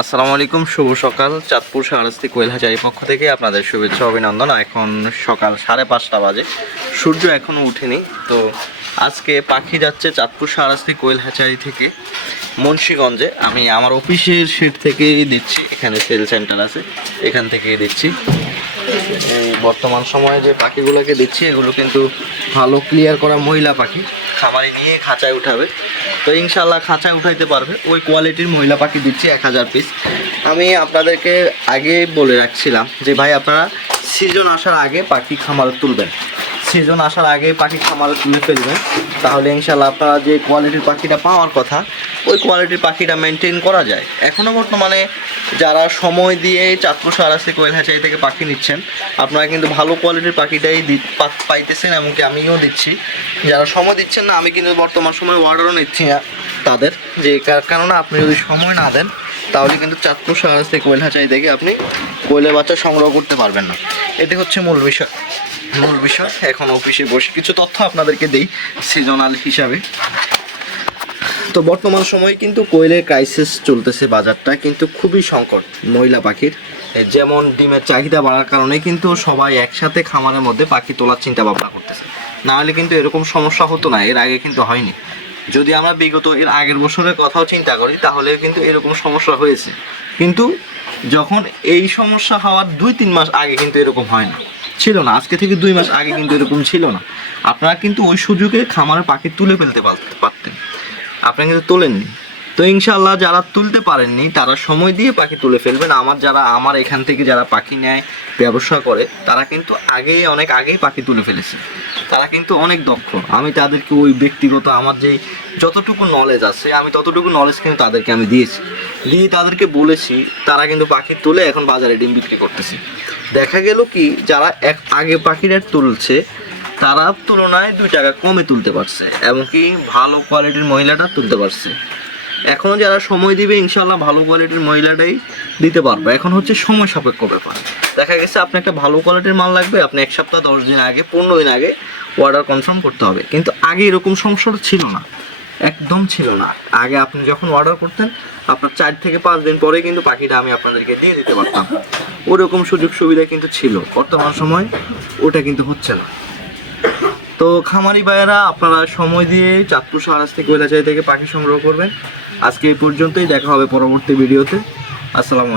আসসালামু আলাইকুম, শুভ সকাল। চাঁদপুর শাহরাস্তি কোয়েল হ্যাচারির পক্ষ থেকে আপনাদের শুভেচ্ছা অভিনন্দন। এখন সকাল 5:30 বাজে, সূর্য এখনও উঠেনি। তো আজকে পাখি যাচ্ছে চাঁদপুর শাহরাস্তি কোয়েল হ্যাচারি থেকে মুন্সিগঞ্জে। আমি আমার অফিসের শেড থেকেই দিচ্ছি, এখানে সেল সেন্টার আছে, এখান থেকেই দিচ্ছি। এই বর্তমান সময়ে যে পাখিগুলোকে দিচ্ছি এগুলো কিন্তু ভালো ক্লিয়ার করা মহিলা পাখি, খামারে নিয়ে খাঁচায় উঠাবে। তো ইনশাল্লাহ খাঁচায় উঠাইতে পারবে, ওই কোয়ালিটির মহিলা পাখি দিচ্ছি 1000 পিস। আমি আপনাদেরকে আগে বলে রাখছিলাম যে ভাই আপনারা সিজন আসার আগে পাখি খামারে তুলবেন, সিজন আসার আগে পাখি খামারে তুলে ফেলবেন, তাহলে ইনশাল্লাহ আপনারা যে কোয়ালিটির পাখিটা পাওয়ার কথা ওই কোয়ালিটির পাখিটা মেনটেন করা যায়। এখনও বর্তমানে যারা সময় দিয়ে চাঁদপুর শাহরাস্তি কোয়েল হ্যাচারি থেকে পাখি নিচ্ছেন আপনারা কিন্তু ভালো কোয়ালিটির পাখিটাই পাইতেছেন, এমনকি আমিও দিচ্ছি। যারা সময় দিচ্ছেন না, আমি কিন্তু বর্তমান সময় অর্ডারও নিচ্ছি না তাদের, যে কেননা আপনি যদি সময় না দেন তাহলে কিন্তু চাঁদপুর শাহরাস্তি কোয়েল হ্যাচারি থেকে আপনি কোয়েলের বাচ্চা সংগ্রহ করতে পারবেন না। এটি হচ্ছে মূল বিষয়। এখন অফিসে বসে কিছু তথ্য আপনাদেরকে দেই সিজনাল হিসাবে। তো বর্তমান সময়ে কিন্তু কোয়েলের ক্রাইসিস চলতেছে, বাজারটা কিন্তু খুবই সংকট মহিলা পাখির। যেমন ডিমের চাহিদা বাড়ার কারণে কিন্তু সবাই একসাথে খামারের মধ্যে পাখি তোলার চিন্তা ভাবনা করতেছে, না হলে কিন্তু এরকম সমস্যা হতো না, এর আগে কিন্তু হয়নি। যদি আমরা বিগত এর আগের বছরের কথাও চিন্তা করি তাহলে কিন্তু এরকম সমস্যা হয়েছে, কিন্তু যখন এই সমস্যা হওয়ার 2-3 মাস আগে কিন্তু এরকম হয় না, ছিল না। আজকে থেকে 2 মাস আগে কিন্তু এরকম ছিল না। আপনারা কিন্তু ওই সুযোগে খামারের পাখি তুলে ফেলতে পারতেন, আপনারা কিন্তু তোলেননি। তো ইনশাল্লাহ যারা তুলতে পারেননি তারা সময় দিয়ে পাখি তুলে ফেলবেন। আমার এখান থেকে যারা পাখি নেয়, ব্যবসা করে, তারা কিন্তু অনেক আগেই পাখি তুলে ফেলেছে, তারা কিন্তু অনেক দক্ষ। আমি তাদেরকে ওই ব্যক্তিগত আমার যে যতটুকু নলেজ আছে আমি ততটুকু নলেজ কিন্তু তাদেরকে আমি দিয়েছি, দিয়ে তাদেরকে বলেছি, তারা কিন্তু পাখি তুলে এখন বাজারে ডিম বিক্রি করতেছে। দেখা গেল কি যারা আগে পাখিরা তুলছে তারা তুলনায় 2 টাকা কমে তুলতে পারছে, এমনকি ভালো কোয়ালিটির মহিলাটা তুলতে পারছে। এখনও যারা সময় দিবে ইনশাল্লাহ ভালো কোয়ালিটির মহিলাটাই দিতে পারবে। এখন হচ্ছে সময় সাপেক্ষ ব্যাপার। দেখা গেছে আপনি একটা ভালো কোয়ালিটির মাল লাগবে, আপনি 1 সপ্তাহ 10 দিন আগে 15 দিন আগে অর্ডার কনফার্ম করতে হবে, কিন্তু আগে এরকম সমস্যাটা ছিল না, একদম ছিল না। আগে আপনি যখন অর্ডার করতেন আপনার 4 থেকে 5 দিন পরে কিন্তু পাখিটা আমি আপনাদেরকে দিয়ে দিতে পারতাম, ওরকম সুযোগ সুবিধা কিন্তু ছিল। বর্তমান সময় ওটা কিন্তু হচ্ছে না। তো খামারি ভাইয়েরা আপনারা সময় দিয়ে চাঁদপুর শাহরাস্তি কোয়েল হ্যাচারি থেকে পাখি সংগ্রহ করবেন। আজকে এই পর্যন্তই, দেখা হবে পরবর্তী ভিডিওতে। আসসালামু আলাইকুম।